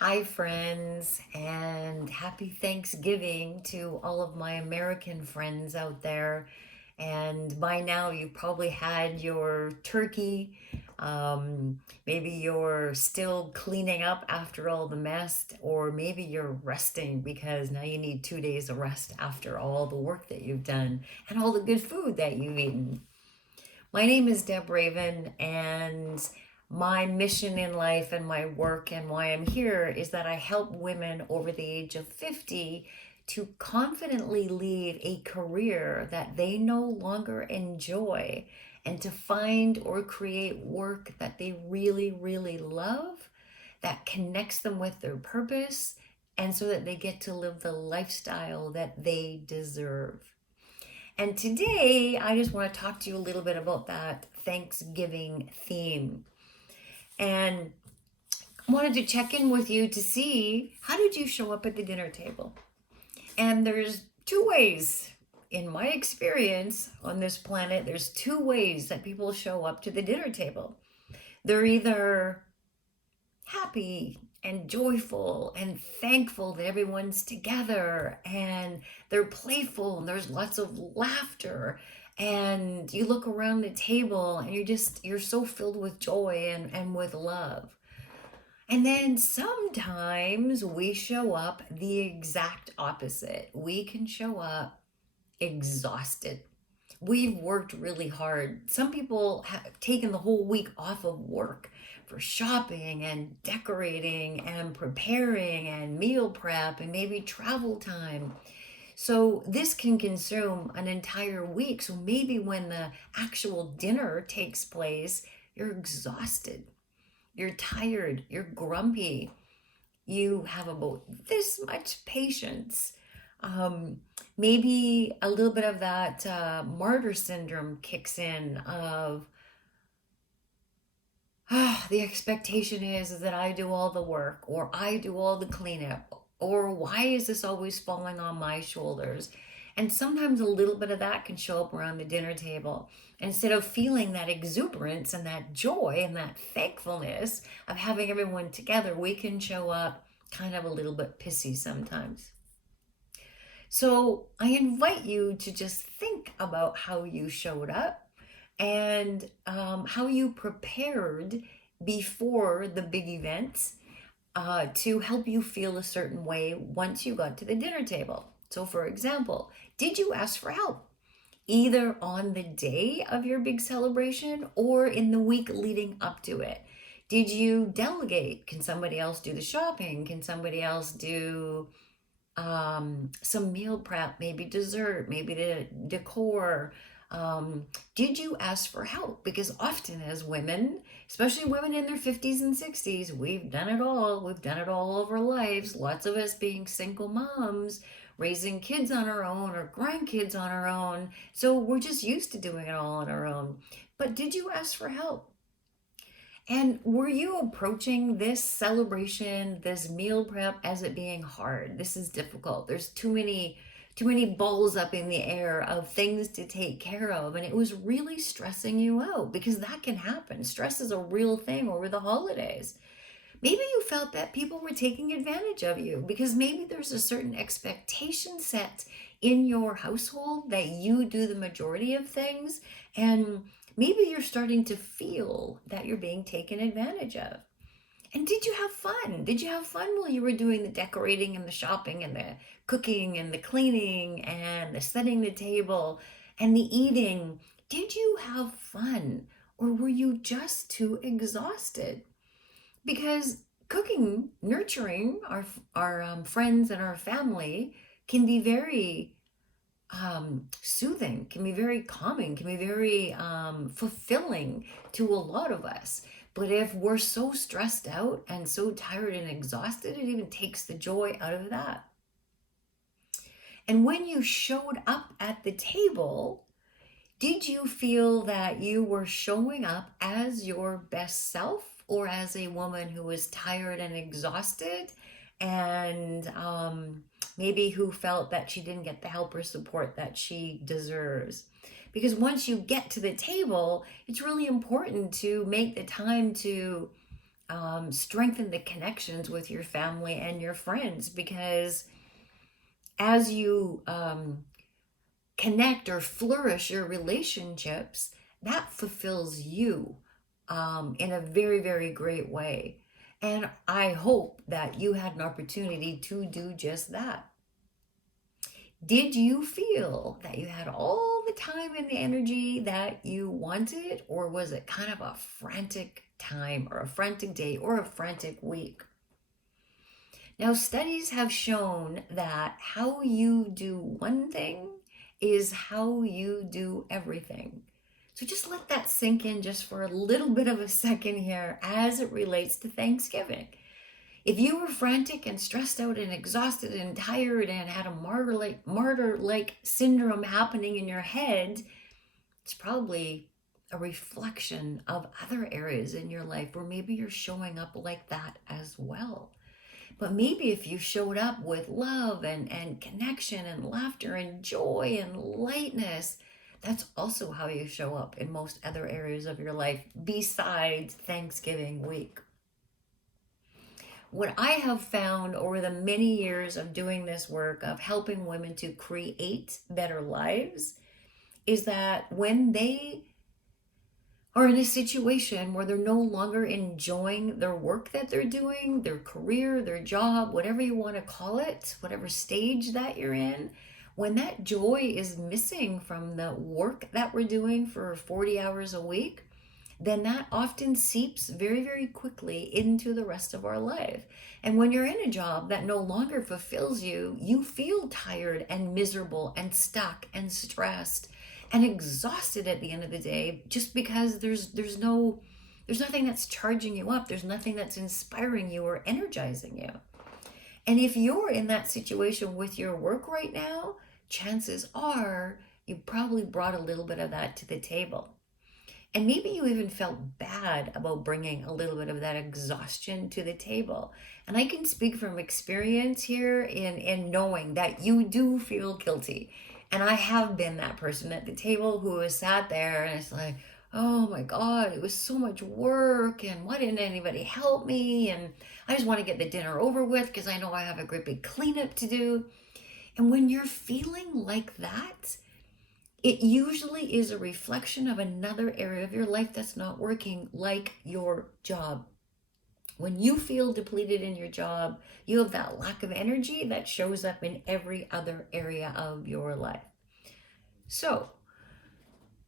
Hi, friends, and happy Thanksgiving to all of my American friends out there. And by now, you've probably had your turkey. Maybe you're still cleaning up after all the mess, or maybe you're resting because now you need 2 days of rest after all the work that you've done and all the good food that you've eaten. My name is Deb Raven, and my mission in life and my work and why I'm here is that I help women over the age of 50 to confidently leave a career that they no longer enjoy and to find or create work that they really, really love that connects them with their purpose and so that they get to live the lifestyle that they deserve. And today, I just want to talk to you a little bit about that Thanksgiving theme. And I wanted to check in with you to see how did you show up at the dinner table? And there's two ways, in my experience on this planet, there's two ways that people show up to the dinner table. They're either happy and joyful and thankful that everyone's together and they're playful and there's lots of laughter, and you look around the table and you're so filled with joy and with love. And then sometimes we show up the exact opposite. We can show up exhausted. We've worked really hard. Some people have taken the whole week off of work for shopping and decorating and preparing and meal prep and maybe travel time. So this can consume an entire week. So maybe when the actual dinner takes place, you're exhausted, you're tired, you're grumpy, you have about this much patience. Um, Maybe a little bit of that martyr syndrome kicks in of, the expectation is that I do all the work or I do all the cleanup, or why is this always falling on my shoulders? And sometimes a little bit of that can show up around the dinner table. Instead of feeling that exuberance and that joy and that thankfulness of having everyone together, we can show up kind of a little bit pissy sometimes. So I invite you to just think about how you showed up and how you prepared before the big events to help you feel a certain way once you got to the dinner table. So, for example, did you ask for help? Either on the day of your big celebration or in the week leading up to it. Did you delegate? Can somebody else do the shopping? Can somebody else do some meal prep, maybe dessert, maybe the decor? Um, did you ask for help? Because often, as women, especially women in their 50s and 60s, we've done it all. We've done it all over lives. Lots of us being single moms, raising kids on our own or grandkids on our own. So we're just used to doing it all on our own. But did you ask for help? And were you approaching this celebration, this meal prep as it being hard? This is difficult. There's too many balls up in the air of things to take care of, and it was really stressing you out because that can happen. Stress is a real thing over the holidays. Maybe you felt that people were taking advantage of you because maybe there's a certain expectation set in your household that you do the majority of things, and maybe you're starting to feel that you're being taken advantage of. And did you have fun? Did you have fun while you were doing the decorating and the shopping and the cooking and the cleaning and the setting the table and the eating? Did you have fun, or were you just too exhausted? Because cooking, nurturing our friends and our family can be very soothing, can be very calming, can be very fulfilling to a lot of us. But if we're so stressed out and so tired and exhausted, it even takes the joy out of that. And when you showed up at the table, did you feel that you were showing up as your best self or as a woman who was tired and exhausted and maybe who felt that she didn't get the help or support that she deserves? Because once you get to the table, it's really important to make the time to strengthen the connections with your family and your friends, because as you connect or flourish your relationships, that fulfills you in a very, very great way. And I hope that you had an opportunity to do just that. Did you feel that you had all the time and the energy that you wanted, or was it kind of a frantic time or a frantic day or a frantic week? Now, studies have shown that how you do one thing is how you do everything. So just let that sink in just for a little bit of a second here as it relates to Thanksgiving. If you were frantic and stressed out and exhausted and tired and had a martyr-like syndrome happening in your head, it's probably a reflection of other areas in your life where maybe you're showing up like that as well. But maybe if you showed up with love and connection and laughter and joy and lightness, that's also how you show up in most other areas of your life besides Thanksgiving week. What I have found over the many years of doing this work of helping women to create better lives is that when they are in a situation where they're no longer enjoying their work that they're doing, their career, their job, whatever you want to call it, whatever stage that you're in, when that joy is missing from the work that we're doing for 40 hours a week, then that often seeps very, very quickly into the rest of our life. And when you're in a job that no longer fulfills you, you feel tired and miserable and stuck and stressed and exhausted at the end of the day, just because there's nothing that's charging you up. There's nothing that's inspiring you or energizing you. And if you're in that situation with your work right now, chances are you probably brought a little bit of that to the table. And maybe you even felt bad about bringing a little bit of that exhaustion to the table. And I can speak from experience here in knowing that you do feel guilty. And I have been that person at the table who has sat there and it's like, oh my God, it was so much work. And why didn't anybody help me? And I just want to get the dinner over with because I know I have a great big cleanup to do. And when you're feeling like that, it usually is a reflection of another area of your life that's not working, like your job. When you feel depleted in your job, you have that lack of energy that shows up in every other area of your life. So,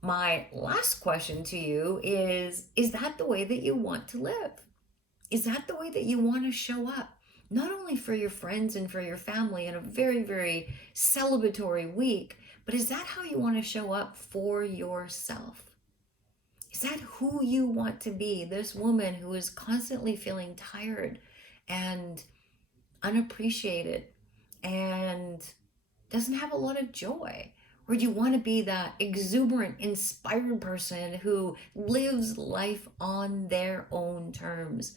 my last question to you is that the way that you want to live? Is that the way that you want to show up? Not only for your friends and for your family in a very, very celebratory week, but is that how you want to show up for yourself? Is that who you want to be? This woman who is constantly feeling tired and unappreciated and doesn't have a lot of joy? Or do you want to be that exuberant, inspired person who lives life on their own terms?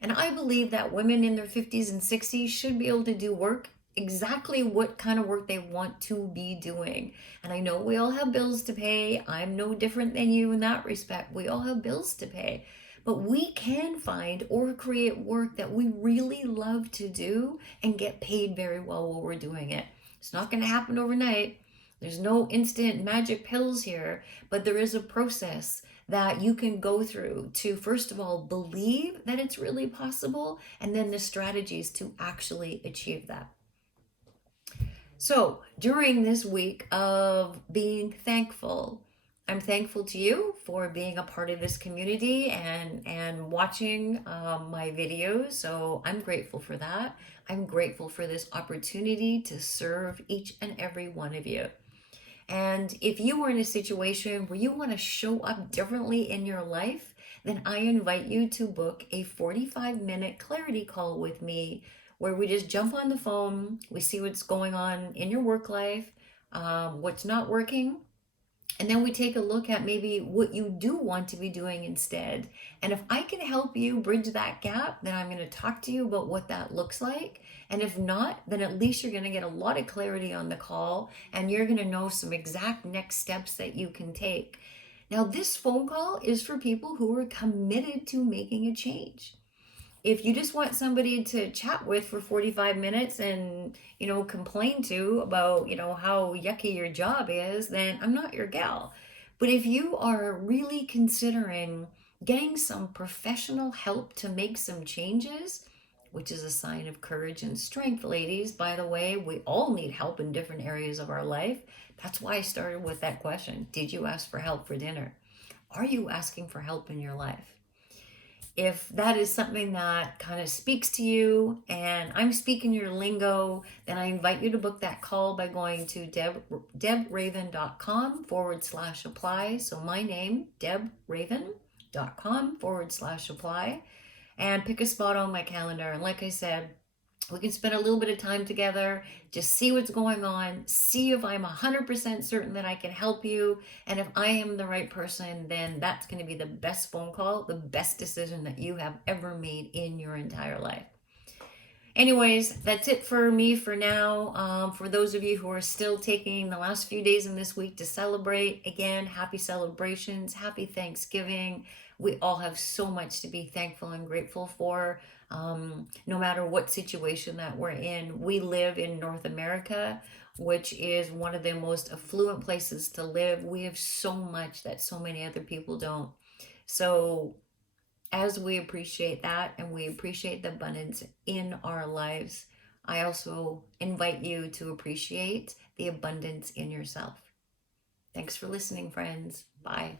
And I believe that women in their 50s and 60s should be able to do work exactly what kind of work they want to be doing. And I know we all have bills to pay. I'm no different than you in that respect. We all have bills to pay. But we can find or create work that we really love to do and get paid very well while we're doing it. It's not going to happen overnight. There's no instant magic pills here, but there is a process that you can go through to, first of all, believe that it's really possible, and then the strategies to actually achieve that. So during this week of being thankful, I'm thankful to you for being a part of this community and watching my videos. So I'm grateful for that. I'm grateful for this opportunity to serve each and every one of you. And if you are in a situation where you want to show up differently in your life, then I invite you to book a 45-minute clarity call with me where we just jump on the phone, we see what's going on in your work life, what's not working, and then we take a look at maybe what you do want to be doing instead. And if I can help you bridge that gap, then I'm going to talk to you about what that looks like. And if not, then at least you're going to get a lot of clarity on the call and you're going to know some exact next steps that you can take. Now, this phone call is for people who are committed to making a change. If you just want somebody to chat with for 45 minutes and, complain to about, how yucky your job is, then I'm not your gal. But if you are really considering getting some professional help to make some changes, which is a sign of courage and strength, ladies, by the way, we all need help in different areas of our life. That's why I started with that question. Did you ask for help for dinner? Are you asking for help in your life? If that is something that kind of speaks to you and I'm speaking your lingo, then I invite you to book that call by going to debraven.com/apply. So my name, debraven.com/apply, and pick a spot on my calendar. And like I said, we can spend a little bit of time together, just see what's going on, see if I'm 100% certain that I can help you. And if I am the right person, then that's going to be the best phone call, the best decision that you have ever made in your entire life. Anyways, that's it for me for now. For those of you who are still taking the last few days in this week to celebrate, again, happy celebrations, happy Thanksgiving. We all have so much to be thankful and grateful for. No matter what situation that we're in, we live in North America, which is one of the most affluent places to live. We have so much that so many other people don't. So as we appreciate that and we appreciate the abundance in our lives, I also invite you to appreciate the abundance in yourself. Thanks for listening, friends. Bye.